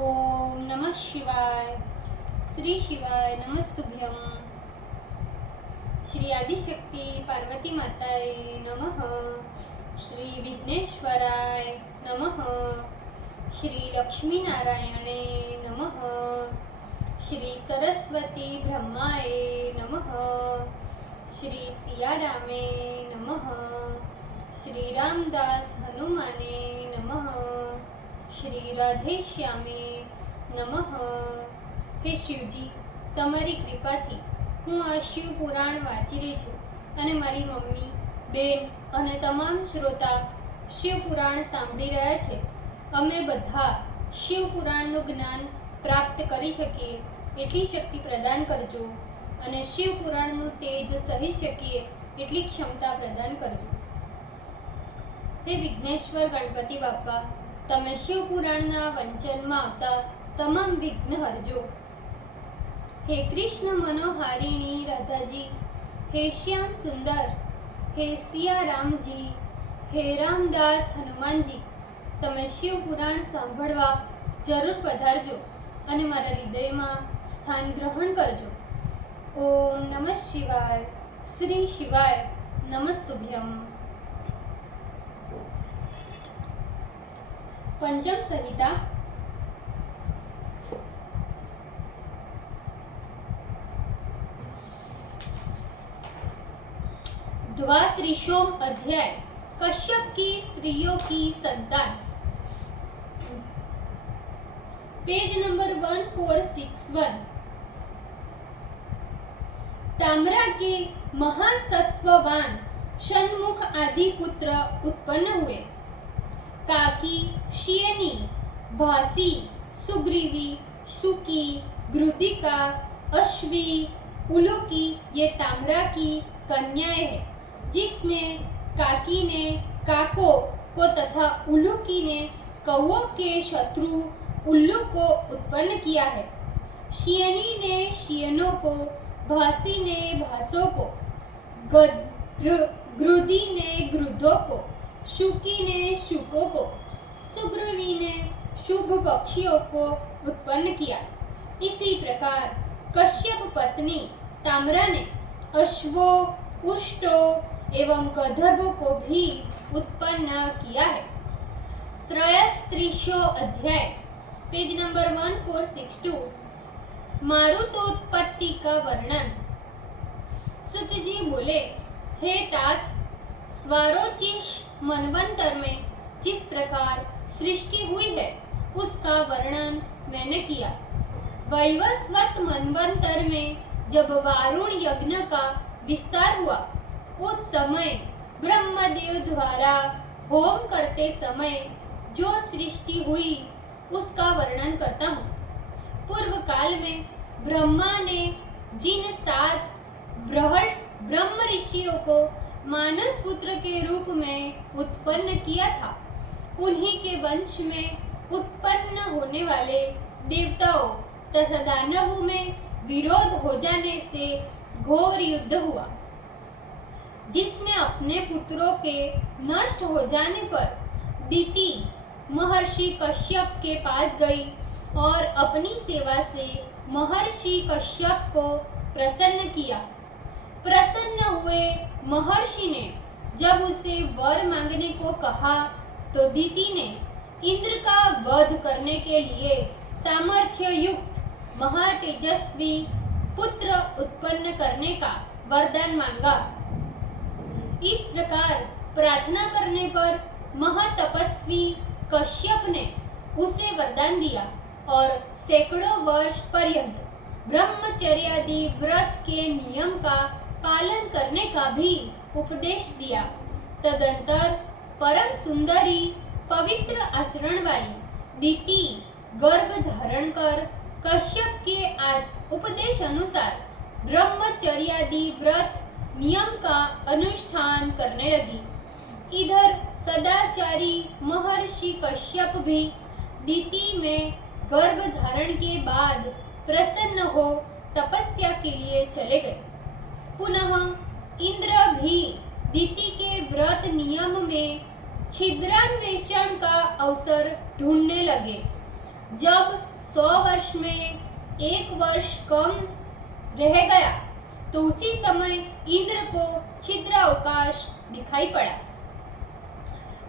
ओम नमः शिवाय। श्री शिवाय नमस्तुभ्यम। श्री आदिशक्ति पार्वती माताये नमः। श्री विघ्नेश्वराय नमः। श्री लक्ष्मी नारायणे नमः। श्री सरस्वती ब्रह्माये नमः। श्री सियारामे नमः। श्री रामदास हनुमाने नमः। श्री राधेश्यामे नमः। हे शिवजी, તમારી કૃપાથી હું આ શિવ પુરાણ વાંચી રહી છું અને મારી મમ્મી, બેન અને તમામ શ્રોતા શિવ પુરાણ સાંભળી રહ્યા છે. અમે બધા શિવ પુરાણનું જ્ઞાન પ્રાપ્ત કરી શકીએ એટલી શક્તિ પ્રદાન કરજો અને શિવ પુરાણનું તેજ સહી શકીએ એટલી ક્ષમતા પ્રદાન કરજો. હે વિઘ્નેશ્વર ગણપતિ બાપા, તમે શિવ પુરાણના વંચનમાં આવતા તમામ વિઘ્ન હરજો. हे कृष्ण मनोहारिणी राधा जी, हे श्याम सुंदर, हे सिया राम जी, हे रामदास हनुमान जी, તમે શિવ પુરાણ સાંભળવા જરૂર પધારજો અને મારા હૃદયમાં સ્થાન ગ્રહણ કરજો. ઓમ નમઃ શિવાય. શ્રી શિવાય નમસ્તુભ્યમ. पंचम संहिता द्वात्रिशोम अध्याय कश्यप की स्त्रियों की संतान. Page number 1461. ताम्रा के महासत्ववान षण्मुख आदि पुत्र उत्पन्न हुए. काकी, शियनी, भासी, सुग्रीवी, सुकी, घृतिका, अश्वी, उलूकी ये ताम्रा की कन्याएं हैं, जिसमें काकी ने काकों को तथा उल्लूकी ने कौओं के शत्रु उल्लू को उत्पन्न किया है. शियनी ने शियनों को, भासी ने भासों को, गृधी ने गृधों को, शुकी ने शुकों को, सुग्रीवी ने शुभ पक्षियों को उत्पन्न किया. इसी प्रकार कश्यप पत्नी ताम्रा ने अश्वों, उष्टों एवं गंधर्वों को भी उत्पन्न किया है. त्रयस्त्रिशो अध्याय पेज नंबर 1462. मारुतोत्पत्ति का वर्णन. सुत जी बोले, हे तात, स्वारोचिष मनवंतर में जिस प्रकार सृष्टि हुई है उसका वर्णन मैंने किया. वैवस्वत मनवंतर में जब वारुण यज्ञ का विस्तार हुआ, उस समय ब्रह्मदेव द्वारा होम करते समय जो सृष्टि हुई उसका वर्णन करता हूँ. पूर्व काल में ब्रह्मा ने जिन 7 ब्रह्म ऋषियों को मानस पुत्र के रूप में उत्पन्न किया था, उन्हीं के वंश में उत्पन्न होने वाले देवताओं तथा दानवों में विरोध हो जाने से घोर युद्ध हुआ, जिसमें अपने पुत्रों के नष्ट हो जाने पर दीति महर्षि कश्यप के पास गई और अपनी सेवा से महर्षि कश्यप को प्रसन्न किया. प्रसन्न हुए महर्षि ने जब उसे वर मांगने को कहा तो दीति ने इंद्र का वध करने के लिए सामर्थ्य युक्त महातेजस्वी पुत्र उत्पन्न करने का वरदान मांगा. इस प्रकार प्रार्थना करने पर महातपस्वी कश्यप ने उसे वरदान दिया और सैकड़ों वर्ष पर्यंत ब्रह्मचर्यादि व्रत के नियम का पालन करने का भी उपदेश दिया. तदंतर परम सुंदरी पवित्र आचरण वाली दीति गर्भ धारण कर कश्यप के उपदेश अनुसार ब्रह्मचर्यादि व्रत नियम का अनुष्ठान करने लगी. इधर सदाचारी महर्षि कश्यप भी दीति में गर्भ धारण के बाद प्रसन्न हो तपस्या के लिए चले गए. पुनः इंद्र भी दीति के व्रत नियम में छिद्रान्वेषण का अवसर ढूंढने लगे. जब 100 वर्ष में 1 वर्ष कम रह गया तो उसी समय इंद्र को छिद्र अवकाश दिखाई पड़ा।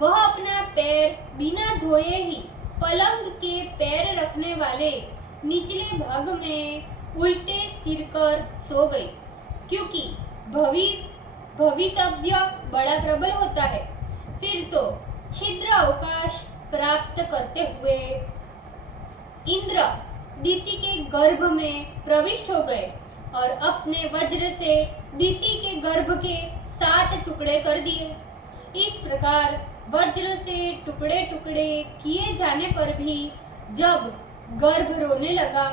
वह अपना पैर बिना धोए ही पलंग के पैर रखने वाले निचले भाग में उल्टे सिर कर सो गई, क्योंकि भवितव्य बड़ा प्रबल होता है। फिर तो छिद्र अवकाश प्राप्त करते हुए इंद्र दीति के गर्भ में प्रविष्ट हो गए और अपने वज्र से दीति के गर्भ के 7 टुकड़े कर दिए। इस प्रकार वज्र से टुकड़े टुकड़े किए जाने पर भी जब गर्भ रोने लगा,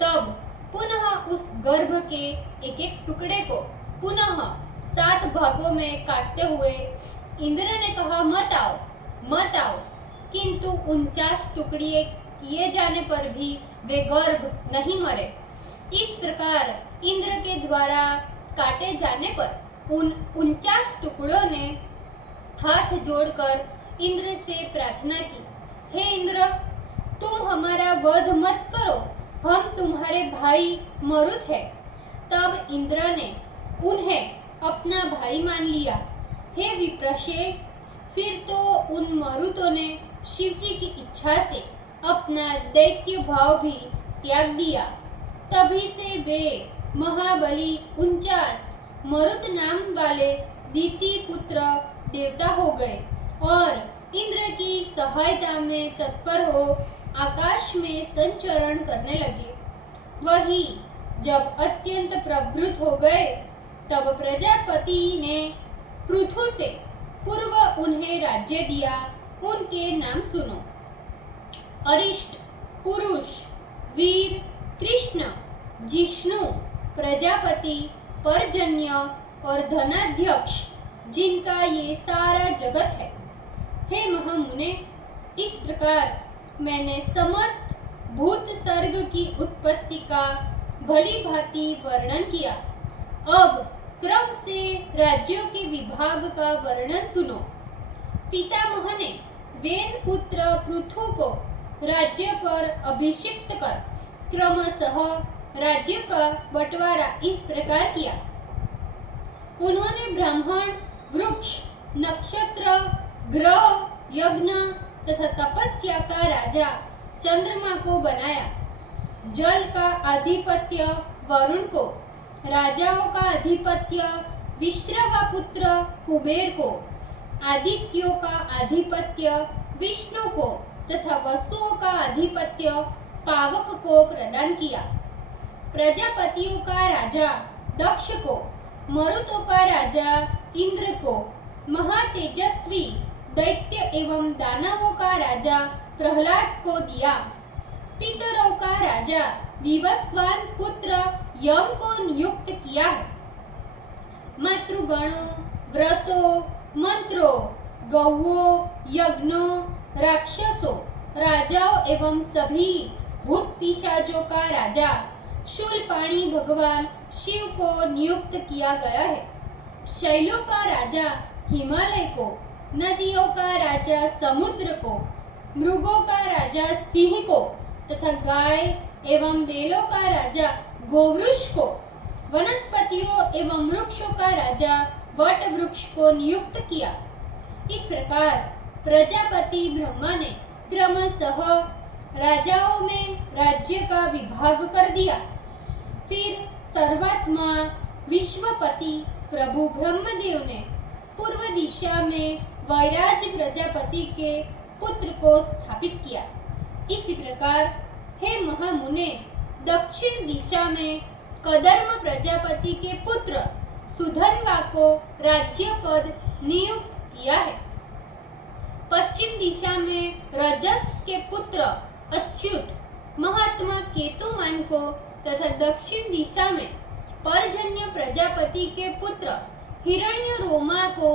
तब पुनः उस गर्भ के एक एक टुकड़े को पुनः 7 भागों में काटते हुए इंद्र ने कहा, मत आओ मत आओ। किंतु 49 टुकड़े किए जाने पर भी वे गर्भ नहीं मरे। इस प्रकार इंद्र के द्वारा काटे जाने पर उन 49 टुकड़ों ने हाथ जोड़कर इंद्र से प्रार्थना की, हे इंद्र, तुम हमारा वध मत करो, हम तुम्हारे भाई मरुत हैं। तब इंद्र ने उन्हें अपना भाई मान लिया। हे विप्रशे, फिर तो उन मरुतों ने शिवजी की इच्छा से अपना दैत्य भाव भी त्याग दिया। तभी से वे महाबली 49 मरुत नाम वाले दीति पुत्र देवता हो गए और इंद्र की सहायता में तत्पर हो आकाश में संचरण करने लगे। वही जब अत्यंत प्रवृत्त हो गए, तब प्रजापति ने पृथु से पूर्व उन्हें राज्य दिया। उनके नाम सुनो, अरिष्ट, पुरुष, वीर, कृष्ण, जिष्णु, प्रजापति, पर्जन्य और धनाध्यक्ष, जिनका ये सारा जगत है। हे महामुने, इस प्रकार मैंने समस्त भूत सर्ग की उत्पत्ति का भली भांति वर्णन किया। अब क्रम से राज्यों के विभाग का वर्णन सुनो। पितामह ने वेन पुत्र पृथु को राज्य पर अभिषिक्त कर क्रमशः राज्य का बंटवारा इस प्रकार किया। उन्होंने ब्राह्मण, वृक्ष, नक्षत्र, ग्रह, यज्ञ तथा तपस्या का राजा चंद्रमा को बनाया। जल का आधिपत्य वरुण को, राजाओं का आधिपत्य विश्रवापुत्र कुबेर को, आदित्यों का आधिपत्य विष्णु को तथा वसुओं का आधिपत्य पावक को प्रदान किया। प्रजापतियों का राजा दक्ष को, मरुतों का राजा इंद्र को, महातेजस्वी दैत्य एवं दानवों का राजा प्रहलाद को दिया। पितरों का राजा विवस्वान पुत्र यम को नियुक्त किया है। मातृगणों, व्रतों, मंत्रों, गौओं, यज्ञों, राक्षसों, राजाओं एवं सभी भूत पिशाचों का राजा शूलपाणी भगवान शिव को नियुक्त किया गया है। शैलों का राजा हिमालय को, नदियों का राजा समुद्र को, मृगों का राजा सिंह को तथा गाय एवं बैलों का राजा गोवृष को, वनस्पतियों एवं वृक्षों का राजा वट वृक्ष को नियुक्त किया। इस प्रकार प्रजापति ब्रह्मा ने क्रमशः राजाओं में राज्य का विभाग कर दिया। फिर सर्वात्मा विश्वपति प्रभु ब्रह्मदेव ने पूर्व दिशा में वैराज प्रजापति के पुत्र को स्थापित किया। इसी प्रकार हे महामुने, दक्षिण दिशा में कदर्म प्रजापति के पुत्र सुधन्वा को राज्य पद नियुक्त किया है। पश्चिम दिशा में रजस के पुत्र अच्युत महात्मा केतुमान को तथा दक्षिण दिशा में पर्जन्य प्रजापति के पुत्र हिरण्य रोमा को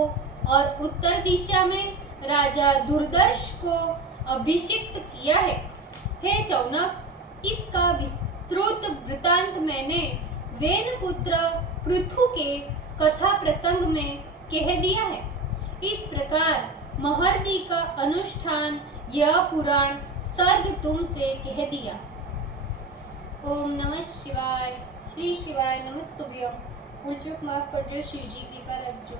और उत्तर दिशा में राजा दुर्दर्श को अभिषिक्त किया है। हे शौनक, इसका विस्तृत वृतांत मैंने वेन पुत्र पृथु के कथा प्रसंग में कह दिया है। इस प्रकार महर्षि का अनुष्ठान यह पुराण सर्ग तुमसे कह दिया। ઓમ નમઃ શિવાય. શ્રી શિવાય નમસ્તુભ્યમ. ભૂલચૂક માફ કરજો શિવજી, કૃપા રાખજો.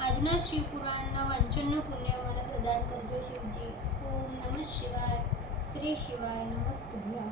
આજના શિવ પુરાણના વાંચનનું પુણ્ય મને પ્રદાન કરજો શિવજી. ઓમ નમઃ શિવાય. શ્રી શિવાય નમસ્તુભ્યમ.